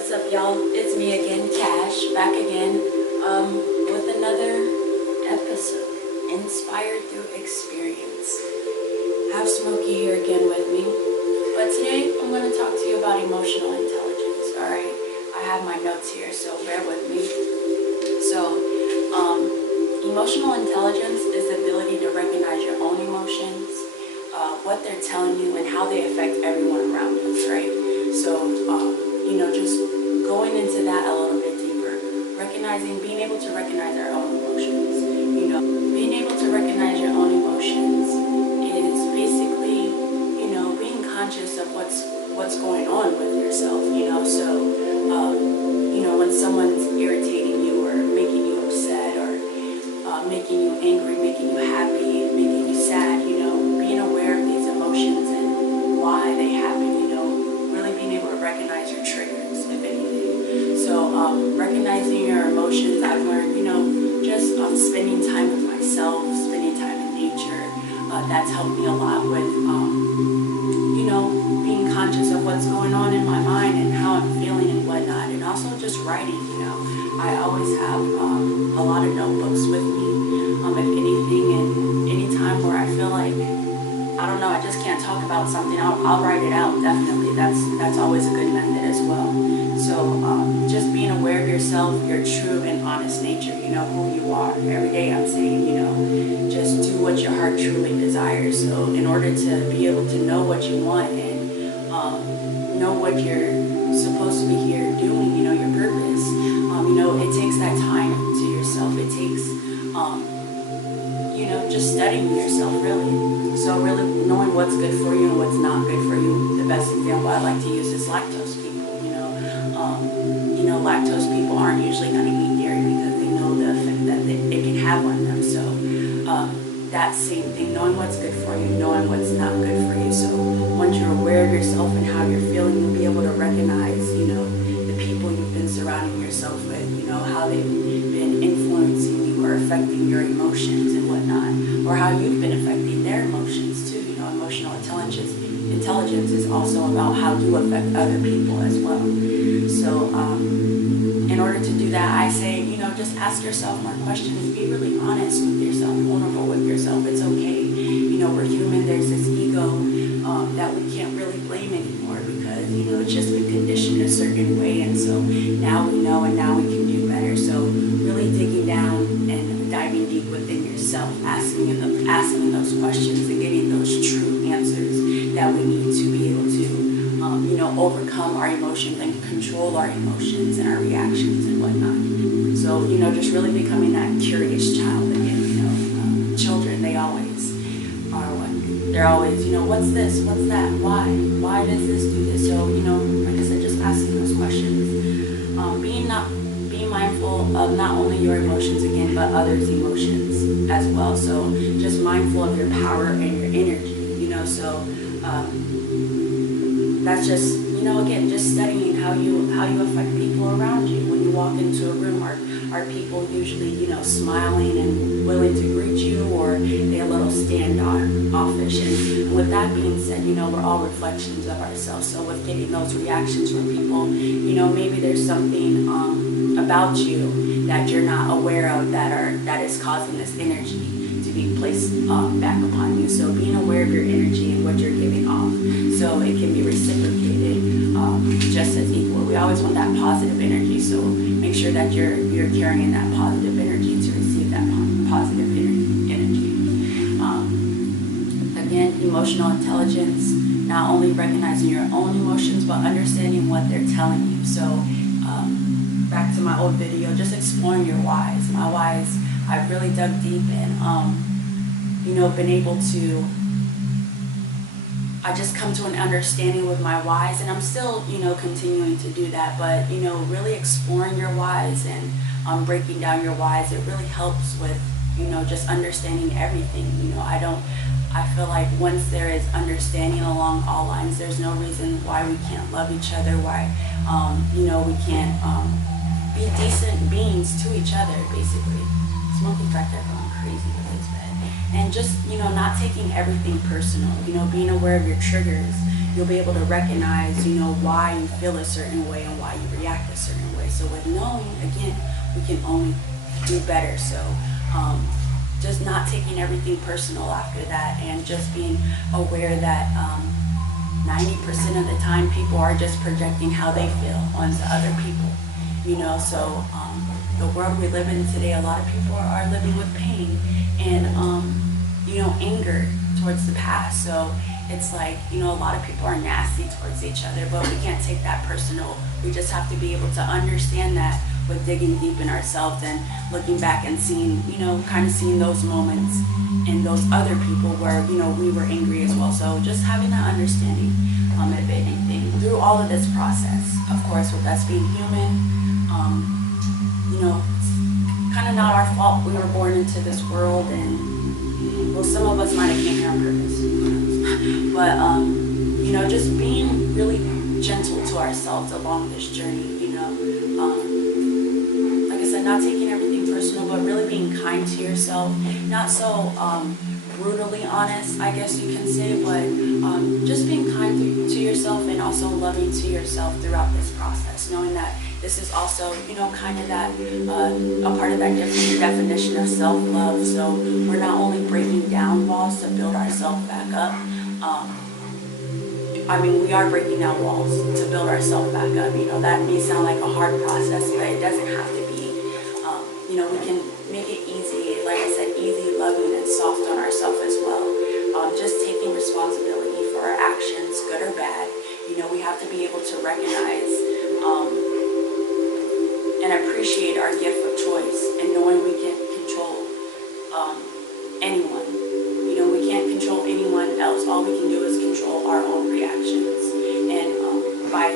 What's up, y'all? It's me again, KaSh, back again with another episode, inspired through experience. I have Smokey here again with me, but today I'm going to talk to you about emotional intelligence, alright? I have my notes here, so bear with me. So, emotional intelligence is the ability to recognize your own emotions, what they're telling you, and how they affect everyone around us, right? So, just going into that a little bit deeper, being able to recognize our own emotions. Being able to recognize your own emotions is basically, being conscious of what's going on with yourself. So, when someone's irritating you or making you upset or making you angry, making you happy, making you sad, being aware of these emotions and why they happen. Really being able to recognize your triggers, if anything. So recognizing your emotions, I've learned, just spending time with myself, spending time in nature, that's helped me a lot with, being conscious of what's going on in my mind and how I'm feeling and whatnot, and also just writing. I always have a lot of notebooks with me, if anything, and any time where I feel like, I don't know, I just can't talk about something, I'll write it out, definitely. That's always a good method as well. So just being aware of yourself, your true and honest nature, who you are. Every day I'm saying, just do what your heart truly desires. So in order to be able to know what you want and know what you're supposed to be here doing, your purpose, it takes that time to yourself. It takes, just studying yourself, really. So really knowing what's good for you and what's not good for you. The best example I like to use is lactose people. Lactose people aren't usually going to eat dairy because they know the effect that it can have on them. So that same thing, knowing what's good for you, knowing what's not good for you. So once you're aware of yourself and how you're feeling, you'll be able to recognize, the people you've been surrounding yourself with, how they've been influencing you or affecting your emotions and whatnot, or how you've been affecting their emotions too. Emotional intelligence is also about how you affect other people as well. So in order to do that, I say, just ask yourself more questions. Be really honest with yourself, vulnerable with yourself. It's okay. We're human. There's this ego that we can't really blame anymore because, it's just been conditioned a certain way. And so now we know and now we can do better. So really digging down and diving deep within yourself, asking those questions and getting those true answers that we need to be able to, overcome our emotions and control our emotions and our reactions and whatnot. So, just really becoming that curious child again. Children, they always are one. They're always, what's this? What's that? Why? Why does this do this? So, like I said, just asking those questions. Being mindful of not only your emotions again, but others' emotions as well. So, just mindful of your power and your energy. So that's just, again, just studying how you affect people around you. When you walk into a room, are people usually, smiling and willing to greet you, or they a little standoffish? And with that being said, we're all reflections of ourselves. So with getting those reactions from people, maybe there's something about you that you're not aware of that is causing this energy to be placed back upon you. So being aware of your energy and what you're giving off, so it can be reciprocated just as equal. We always want that positive energy, so make sure that you're carrying that positive energy to receive that positive energy. Again, emotional intelligence, not only recognizing your own emotions, but understanding what they're telling you. So back to my old video, just exploring your whys. My whys, I've really dug deep and, been able to, I just come to an understanding with my whys, and I'm still, continuing to do that, but, really exploring your whys and breaking down your whys, it really helps with, just understanding everything. I feel like once there is understanding along all lines, there's no reason why we can't love each other, why, we can't be decent beings to each other, basically. Smokey's back there going crazy with his bed. And just, not taking everything personal, being aware of your triggers, you'll be able to recognize, you know, why you feel a certain way and why you react a certain way. So with knowing, again, we can only do better. So just not taking everything personal after that, and just being aware that 90% of the time people are just projecting how they feel onto other people, you know. So the world we live in today, a lot of people are living with pain and you know, anger towards the past. So it's like, you know, a lot of people are nasty towards each other, but we can't take that personal. We just have to be able to understand that with digging deep in ourselves and looking back and seeing, you know, kind of seeing those moments in those other people where, you know, we were angry as well. So just having that understanding of anything through all of this process, of course, with us being human, you know, it's kind of not our fault. We were born into this world, and well, some of us might have came here on purpose, but you know, just being really gentle to ourselves along this journey, you know. Like I said, not taking everything personal, but really being kind to yourself. Not so brutally honest, I guess you can say, but just being kind to yourself, and also loving to yourself throughout this process, knowing that this is also, you know, kind of that a part of that definition of self-love. So we're not only breaking down walls to build ourselves back up. I mean, we are breaking down walls to build ourselves back up. You know, that may sound like a hard process, but it doesn't have to be. You know, we can make it easy, like I said, easy, loving, and soft on ourselves as well. Just taking responsibility for our actions, good or bad. You know, we have to be able to recognize and appreciate our gift of choice, and knowing we can't control anyone. You know, we can't control anyone else. All we can do is control our own reactions. And by,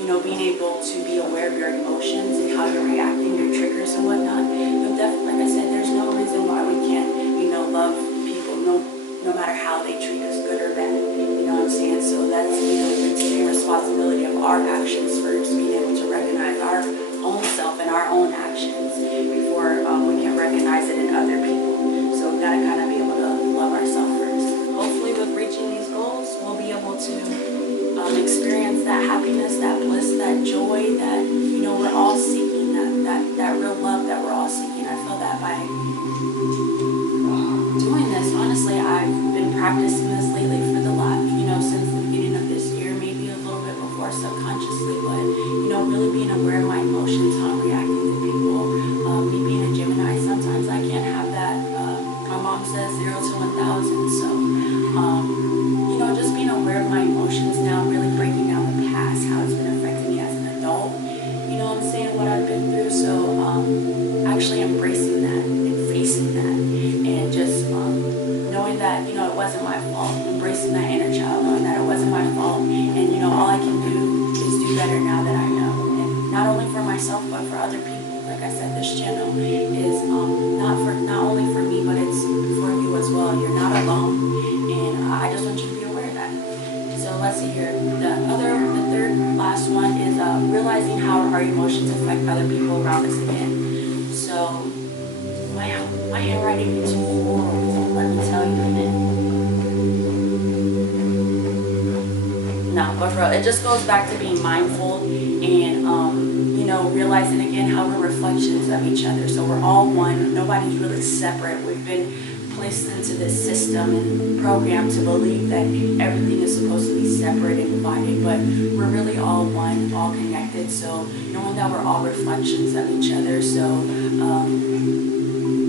you know, being able to be aware of your emotions and how you're reacting, your triggers and whatnot, you'll definitely, like I said, there's no reason why we can't, you know, love people no matter how they treat us, good or bad. You know what I'm saying? So that's, you know, it's taking responsibility of our actions first, being able to recognize our own self and our own actions before we can recognize it in other people. So we've got to kind of be able to love ourselves first. Hopefully with reaching these goals, we'll be able to experience that happiness, that bliss, that joy that, you know, we're all seeking, that real love that we're all seeking. I feel that by doing this. Honestly, I've been practicing this lately for the last, you know, since the beginning of this year, maybe a little bit before subconsciously, but, you know, really being aware of my emotions, how I'm reacting to people. Me being a Gemini, sometimes I can't have that, my mom says 0 to 1,000, so, you know, just being aware of my emotions now, really breaking down the past, how it's been affecting me as an adult, you know what I'm saying, what I've been through. So actually embracing that and facing that, and just knowing that, you know, it wasn't my fault, embracing that inner child, knowing that it wasn't my fault, and, you know, all I can do is do better now that I know, and not only for myself but for other people. Like I said, this channel is not only for me, but it's for you as well. You're not alone, and I just want you to be aware of that. So let's see here. The third last one is realizing how our emotions affect other people around us again. So my handwriting is horrible, let me tell you. No, but for real, it just goes back to being mindful and you know, realizing again how we're reflections of each other. So we're all one. Nobody's really separate. We've been placed into this system and programmed to believe that everything is supposed to be separate and divided, but we're really all one, all connected. So knowing that we're all reflections of each other. So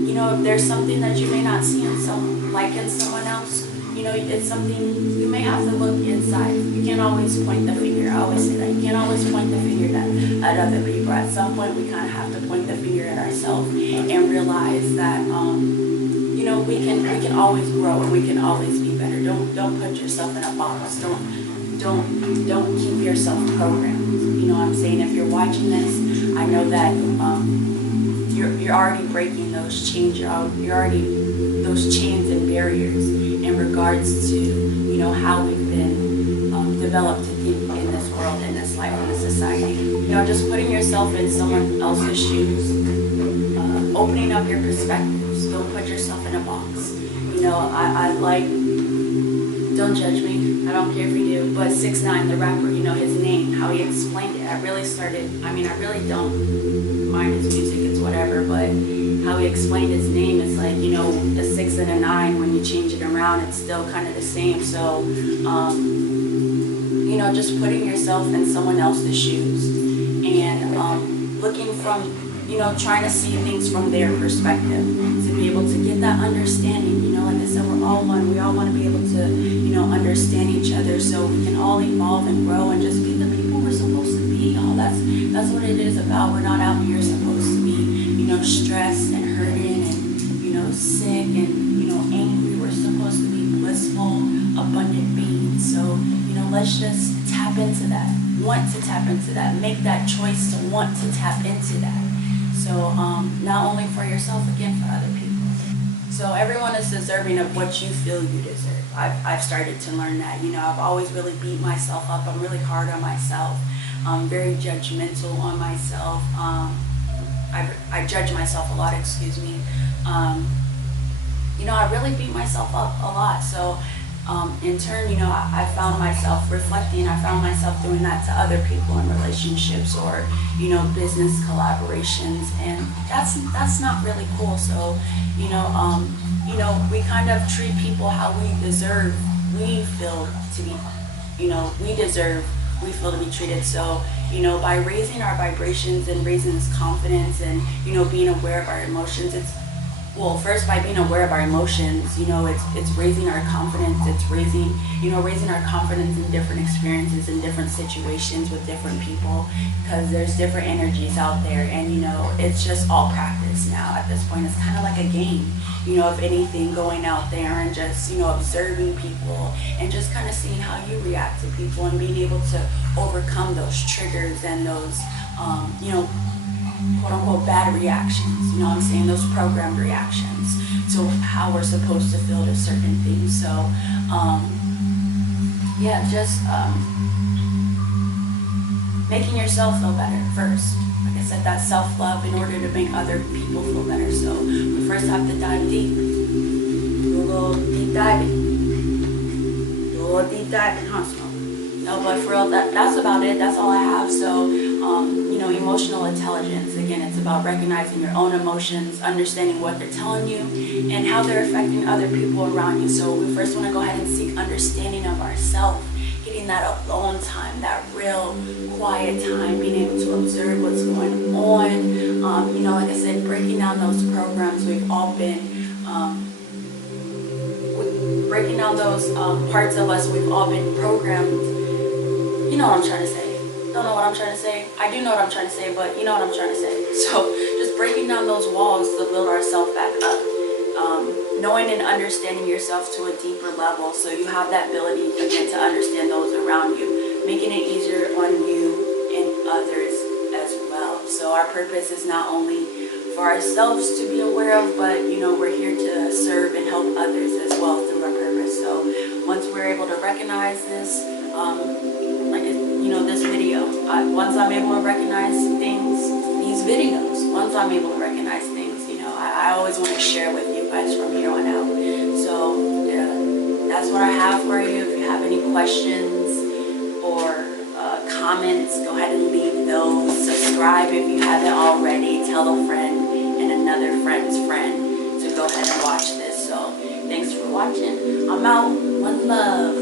you know, if there's something that you may not see in someone else, you know, it's something you may have to look inside. You can't always point the finger. I always say that. You can't always point the finger at other people. At some point, we kind of have to point the finger at ourselves and realize that, you know, we can always grow and we can always be better. Don't put yourself in a box. Don't keep yourself programmed. You know what I'm saying? If you're watching this, I know that you're already breaking those chains. You're already those chains and barriers in regards to, you know, how we've been developed to think in this world, in this life, in this society. You know, just putting yourself in someone else's shoes, opening up your perspectives. Don't put yourself in a box. You know, I like, don't judge me. I don't care if you do, but 6ix9ine, the rapper, you know, his name, how he explained it, I really don't mind his music, it's whatever, but how he explained his name, it's like, you know, a 6 and a 9, when you change it around, it's still kind of the same. So, you know, just putting yourself in someone else's shoes and looking from, you know, trying to see things from their perspective, to be able to get that understanding. You know, like I said, we're all one. We all want to be able to, you know, understand each other so we can all evolve and grow and just be the people we're supposed to be. Oh, that's what it is about. We're not out here supposed to be, you know, stressed and hurting and, you know, sick and, you know, angry. We're supposed to be blissful, abundant beings. So, you know, let's just tap into that. Want to tap into that. Make that choice to want to tap into that. So not only for yourself, again, for other people. So everyone is deserving of what you feel you deserve. I've started to learn that. You know, I've always really beat myself up. I'm really hard on myself. I'm very judgmental on myself. I judge myself a lot, excuse me. You know, I really beat myself up a lot. So in turn, you know, I found myself reflecting. I found myself doing that to other people in relationships or, you know, business collaborations, and that's not really cool. So, you know, we kind of treat people how we deserve. We feel to be, you know, we feel to be treated. So, you know, by raising our vibrations and raising this confidence and, you know, being aware of our emotions, first by being aware of our emotions, you know, it's raising our confidence, it's raising our confidence in different experiences, in different situations with different people, because there's different energies out there, and, you know, it's just all practice now at this point. It's kind of like a game, you know, if anything, going out there and just, you know, observing people and just kind of seeing how you react to people and being able to overcome those triggers and those, you know, quote-unquote bad reactions, you know what I'm saying, those programmed reactions to how we're supposed to feel to certain things. So yeah, just making yourself feel better first. Like I said, that self-love in order to make other people feel better. So we first have to dive deep, do a little deep diving, huh, Smoke? No, but for real, that's about it. That's all I have. So you know, emotional intelligence, again, it's about recognizing your own emotions, understanding what they're telling you, and how they're affecting other people around you. So we first want to go ahead and seek understanding of ourselves, getting that alone time, that real quiet time, being able to observe what's going on. You know, like I said, breaking down those programs we've all been, breaking down those parts of us we've all been programmed. You know what I'm trying to say. Don't know what I'm trying to say. I do know what I'm trying to say, but you know what I'm trying to say. So just breaking down those walls to build ourselves back up. Knowing and understanding yourself to a deeper level, so you have that ability again to understand those around you, making it easier on you and others as well. So our purpose is not only for ourselves to be aware of, but, you know, we're here to serve and help others as well through our purpose. So once we're able to recognize this, like, you know, this video, once I'm able to recognize things, these videos, once I'm able to recognize things, you know, I always want to share with you guys from here on out. So yeah, that's what I have for you. If you have any questions or comments, go ahead and leave those. Subscribe if you haven't already. Tell a friend and another friend's friend to go ahead and watch this. So thanks for watching. I'm out. One love.